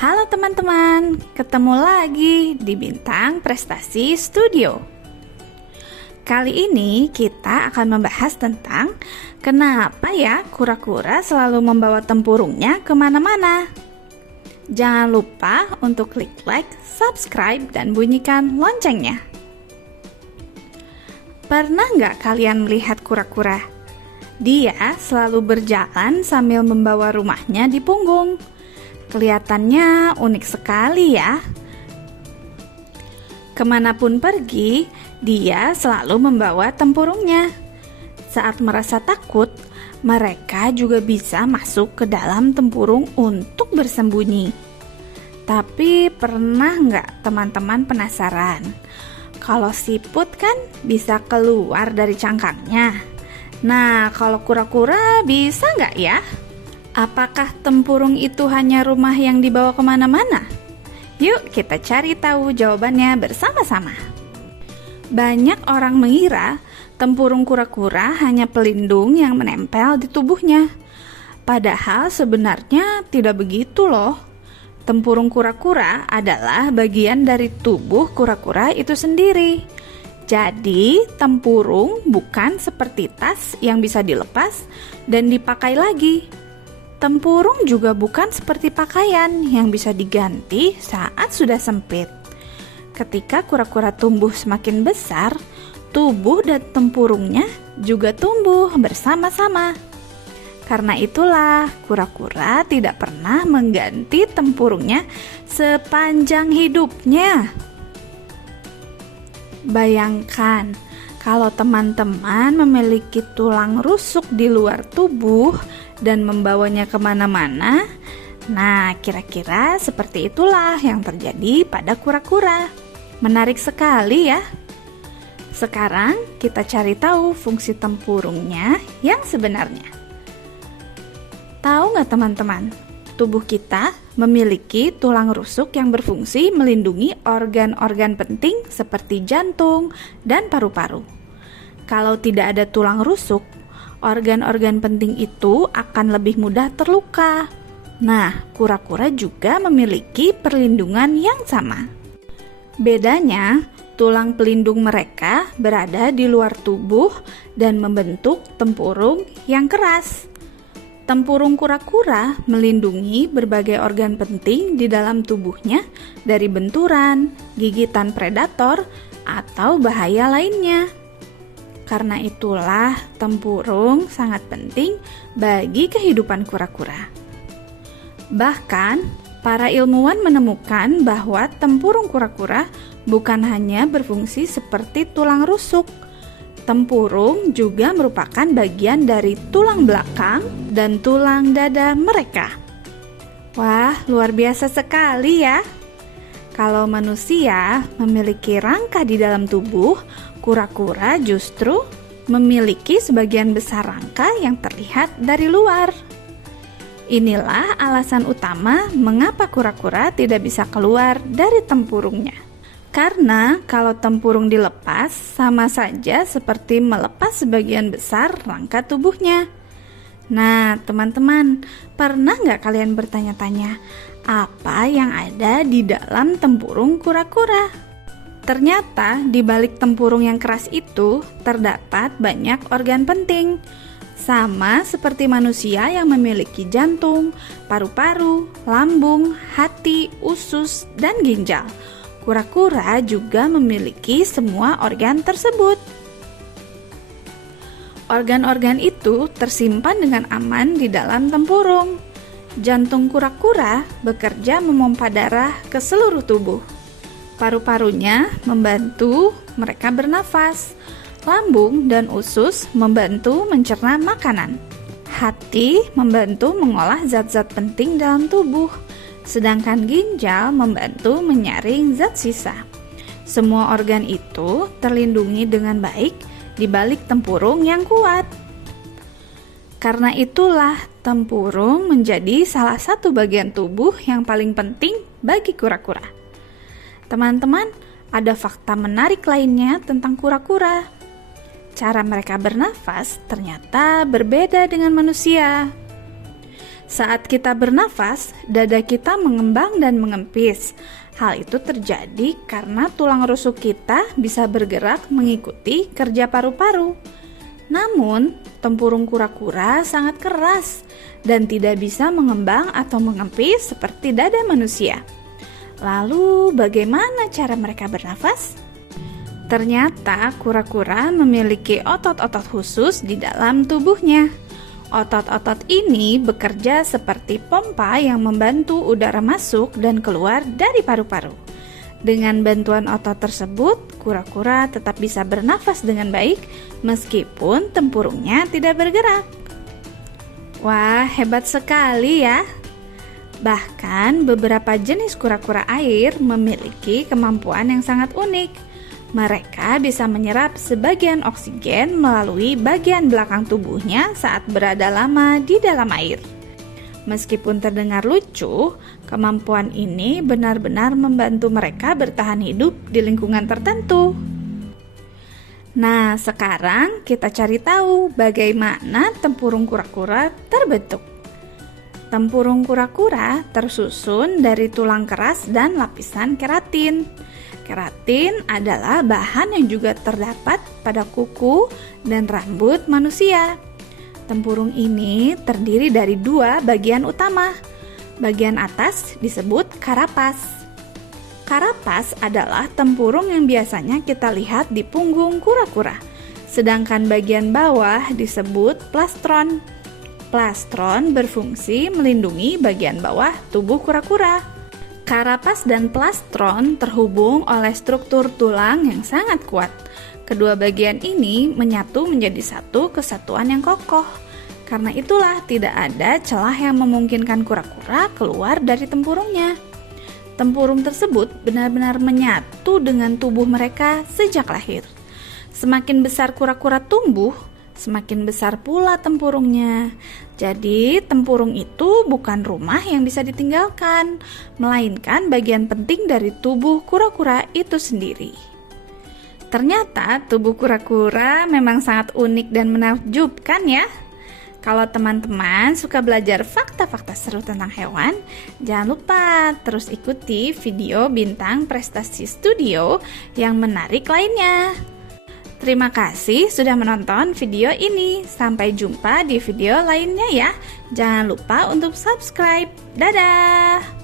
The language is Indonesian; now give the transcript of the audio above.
Halo teman-teman, ketemu lagi di Bintang Prestasi Studio. Kali ini kita akan membahas tentang kenapa ya kura-kura selalu membawa tempurungnya kemana-mana. Jangan lupa untuk klik like, subscribe, dan bunyikan loncengnya. Pernah nggak kalian melihat kura-kura? Dia selalu berjalan sambil membawa rumahnya di punggung. Kelihatannya unik sekali ya. Kemanapun pergi, dia selalu membawa tempurungnya. Saat merasa takut, mereka juga bisa masuk ke dalam tempurung untuk bersembunyi. Tapi pernah nggak teman-teman penasaran? Kalau siput kan bisa keluar dari cangkangnya. Nah, kalau kura-kura bisa nggak ya? Apakah tempurung itu hanya rumah yang dibawa kemana-mana? Yuk kita cari tahu jawabannya bersama-sama. Banyak orang mengira tempurung kura-kura hanya pelindung yang menempel di tubuhnya. Padahal sebenarnya tidak begitu loh. Tempurung kura-kura adalah bagian dari tubuh kura-kura itu sendiri. Jadi, tempurung bukan seperti tas yang bisa dilepas dan dipakai lagi. Tempurung juga bukan seperti pakaian yang bisa diganti saat sudah sempit. Ketika kura-kura tumbuh semakin besar, tubuh dan tempurungnya juga tumbuh bersama-sama. Karena itulah, kura-kura tidak pernah mengganti tempurungnya sepanjang hidupnya. Bayangkan kalau teman-teman memiliki tulang rusuk di luar tubuh dan membawanya kemana-mana. Nah, kira-kira seperti itulah yang terjadi pada kura-kura. Menarik sekali ya. Sekarang kita cari tahu fungsi tempurungnya yang sebenarnya. Tahu nggak teman-teman? Tubuh kita memiliki tulang rusuk yang berfungsi melindungi organ-organ penting seperti jantung dan paru-paru. Kalau tidak ada tulang rusuk, organ-organ penting itu akan lebih mudah terluka. Nah, kura-kura juga memiliki perlindungan yang sama. Bedanya, tulang pelindung mereka berada di luar tubuh dan membentuk tempurung yang keras. Tempurung kura-kura melindungi berbagai organ penting di dalam tubuhnya dari benturan, gigitan predator, atau bahaya lainnya. Karena itulah tempurung sangat penting bagi kehidupan kura-kura. Bahkan, para ilmuwan menemukan bahwa tempurung kura-kura bukan hanya berfungsi seperti tulang rusuk. Tempurung juga merupakan bagian dari tulang belakang dan tulang dada mereka. Wah, luar biasa sekali ya. Kalau manusia memiliki rangka di dalam tubuh, kura-kura justru memiliki sebagian besar rangka yang terlihat dari luar. Inilah alasan utama mengapa kura-kura tidak bisa keluar dari tempurungnya. Karena kalau tempurung dilepas, sama saja seperti melepas sebagian besar rangka tubuhnya. Nah, teman-teman, pernah nggak kalian bertanya-tanya, apa yang ada di dalam tempurung kura-kura? Ternyata di balik tempurung yang keras itu terdapat banyak organ penting. Sama seperti manusia yang memiliki jantung, paru-paru, lambung, hati, usus, dan ginjal. Kura-kura juga memiliki semua organ tersebut. Organ-organ itu tersimpan dengan aman di dalam tempurung. Jantung kura-kura bekerja memompa darah ke seluruh tubuh. Paru-parunya membantu mereka bernafas. Lambung dan usus membantu mencerna makanan. Hati membantu mengolah zat-zat penting dalam tubuh. Sedangkan ginjal membantu menyaring zat sisa. Semua organ itu terlindungi dengan baik di balik tempurung yang kuat. Karena itulah tempurung menjadi salah satu bagian tubuh yang paling penting bagi kura-kura. Teman-teman, ada fakta menarik lainnya tentang kura-kura. Cara mereka bernafas ternyata berbeda dengan manusia. Saat kita bernafas, dada kita mengembang dan mengempis. Hal itu terjadi karena tulang rusuk kita bisa bergerak mengikuti kerja paru-paru. Namun, tempurung kura-kura sangat keras dan tidak bisa mengembang atau mengempis seperti dada manusia. Lalu, bagaimana cara mereka bernafas? Ternyata kura-kura memiliki otot-otot khusus di dalam tubuhnya. Otot-otot ini bekerja seperti pompa yang membantu udara masuk dan keluar dari paru-paru. Dengan bantuan otot tersebut, kura-kura tetap bisa bernafas dengan baik meskipun tempurungnya tidak bergerak. Wah, hebat sekali ya! Bahkan beberapa jenis kura-kura air memiliki kemampuan yang sangat unik. Mereka bisa menyerap sebagian oksigen melalui bagian belakang tubuhnya saat berada lama di dalam air. Meskipun terdengar lucu, kemampuan ini benar-benar membantu mereka bertahan hidup di lingkungan tertentu. Nah, sekarang kita cari tahu bagaimana tempurung kura-kura terbentuk. Tempurung kura-kura tersusun dari tulang keras dan lapisan keratin. Keratin adalah bahan yang juga terdapat pada kuku dan rambut manusia. Tempurung ini terdiri dari dua bagian utama. Bagian atas disebut karapas. Karapas adalah tempurung yang biasanya kita lihat di punggung kura-kura. Sedangkan bagian bawah disebut plastron. Plastron berfungsi melindungi bagian bawah tubuh kura-kura. Karapas dan plastron terhubung oleh struktur tulang yang sangat kuat. Kedua bagian ini menyatu menjadi satu kesatuan yang kokoh. Karena itulah tidak ada celah yang memungkinkan kura-kura keluar dari tempurungnya. Tempurung tersebut benar-benar menyatu dengan tubuh mereka sejak lahir. Semakin besar kura-kura tumbuh, semakin besar pula tempurungnya. Jadi, tempurung itu bukan rumah yang bisa ditinggalkan, melainkan bagian penting dari tubuh kura-kura itu sendiri. Ternyata tubuh kura-kura memang sangat unik dan menakjubkan ya. Kalau teman-teman suka belajar fakta-fakta seru tentang hewan, jangan lupa terus ikuti video Bintang Prestasi Studio yang menarik lainnya. Terima kasih sudah menonton video ini. Sampai jumpa di video lainnya ya. Jangan lupa untuk subscribe. Dadah!